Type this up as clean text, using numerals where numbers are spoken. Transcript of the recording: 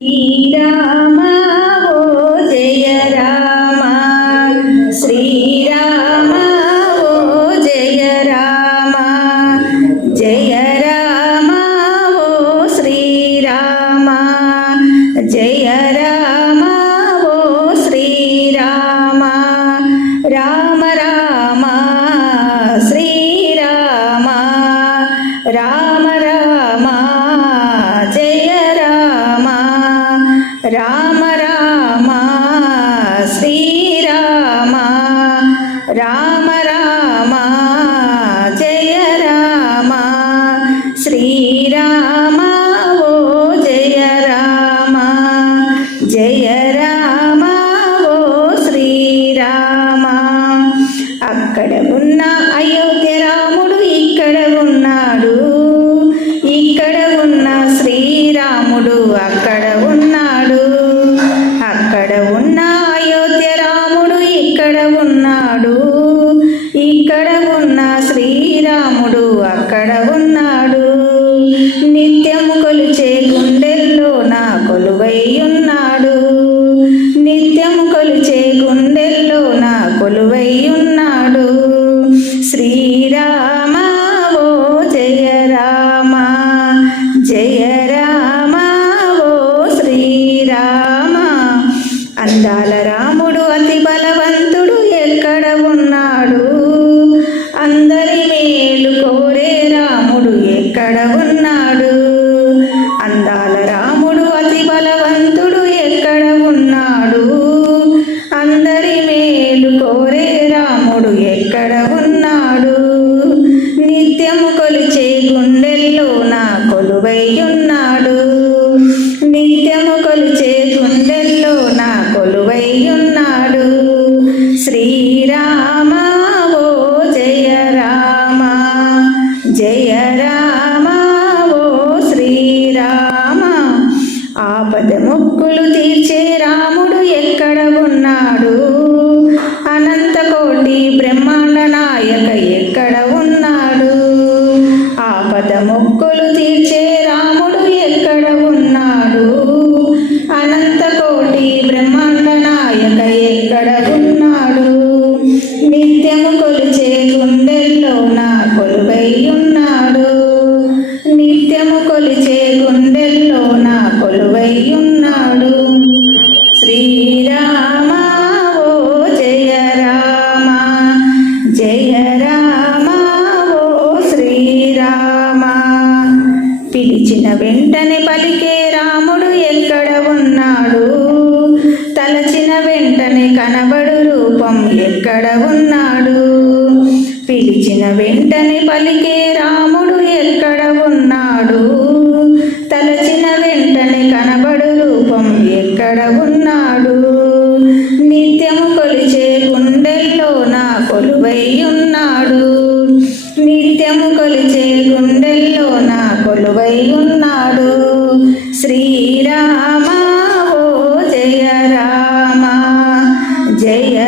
శ్రీరామ ఓ జయ రామ, శ్రీరామ ఓ జయ రామ, జయ రామ ఓ శ్రీరామ, జయ రామ ఓ శ్రీరామ, రామ రామ శ్రీరామ, రామ రామ జయ రామ, రామ రామ శ్రీరామ, రామ రామ జయ రామ, శ్రీరామ ఓ జయ రామ, జయ రామ ఓ శ్రీరామ. అక్కడ ఉన్న అయోధ్య రాముడు ఇక్కడ ఉన్నాడు, ఇక్కడ ఉన్న శ్రీరాముడు అక్కడ ఉన్నాడు, అక్కడ ఉన్న అయోధ్య రాముడు ఇక్కడ ఉన్నాడు, ఇక్కడ ఉన్న శ్రీరాముడు అక్కడ ఉన్నాడు. నిత్యము కొలిచే గుండెల్లో నా కొలువై ఉన్నాడు, నిత్యము కొలిచే గుండెల్లో నా కొలువై ఉన్నాడు. శ్రీరామ ఓ జయ రామ, జయ రామ ఓ శ్రీరామ. అందాల రాముడు అతి బలవంతుడు ఎక్కడ ఉన్నాడు, అందరి మేలు కోరే రాముడు ఎక్కడ ఉన్నాడు. అందాల రాముడు అతి బలవంతుడు ఎక్కడ ఉన్నాడు, అందరి మేలు కోరే రాముడు ఎక్కడ ఉన్నాడు. నిత్యము కొలిచే గుండెల్లో నా కొలువై ఉన్నాడు, నిత్యము కొలిచే గుండెల్లో నా కొలువై ఉన్నాడు. శ్రీరామ ఓ జయ రామ, జయ రామ ఓ శ్రీరామ. ఆపద మొక్కులు తీర్చే రాముడు ఎక్కడ ఉన్నాడు, అనంత కోటి బ్రహ్మాండ నాయక ఎక్కడ ఉన్నాడు. ఆపద మొక్కులు తీర్చే రాముడు ఎక్కడ ఉన్నాడు, అనంత కోటి బ్రహ్మాండ నాయక ఎక్కడ ఉన్నాడు. నిత్యము కొలిచే గుండెల్లో నా కొలువై ఉన్నాడు, నిత్యము కొలిచే గుండెల్లో నా కొలువై ఉన్నాడు. శ్రీరామ ఓ జయ రామ, జయ రామ ఓ శ్రీరామ. పిలిచిన వెంటనే పలికే రాముడు ఎక్కడ ఉన్నాడు, తలచిన వెంటనే కనబడు రూపం ఎక్కడ ఉన్నాడు. పిలిచిన వెంటనే పలికే రాముడు ఎక్కడ ఉన్నాడు, తలచిన వెంటనే కనబడు రూపం ఎక్కడ ఉన్నాడు. నిత్యము కొలిచే గుండెల్లో నా కొలువై ఉన్నాడు, నిత్యము కొలిచే గుండెల్లో నా కొలువై ఉన్నాడు. శ్రీరామ ఓ జయ రామ, జయ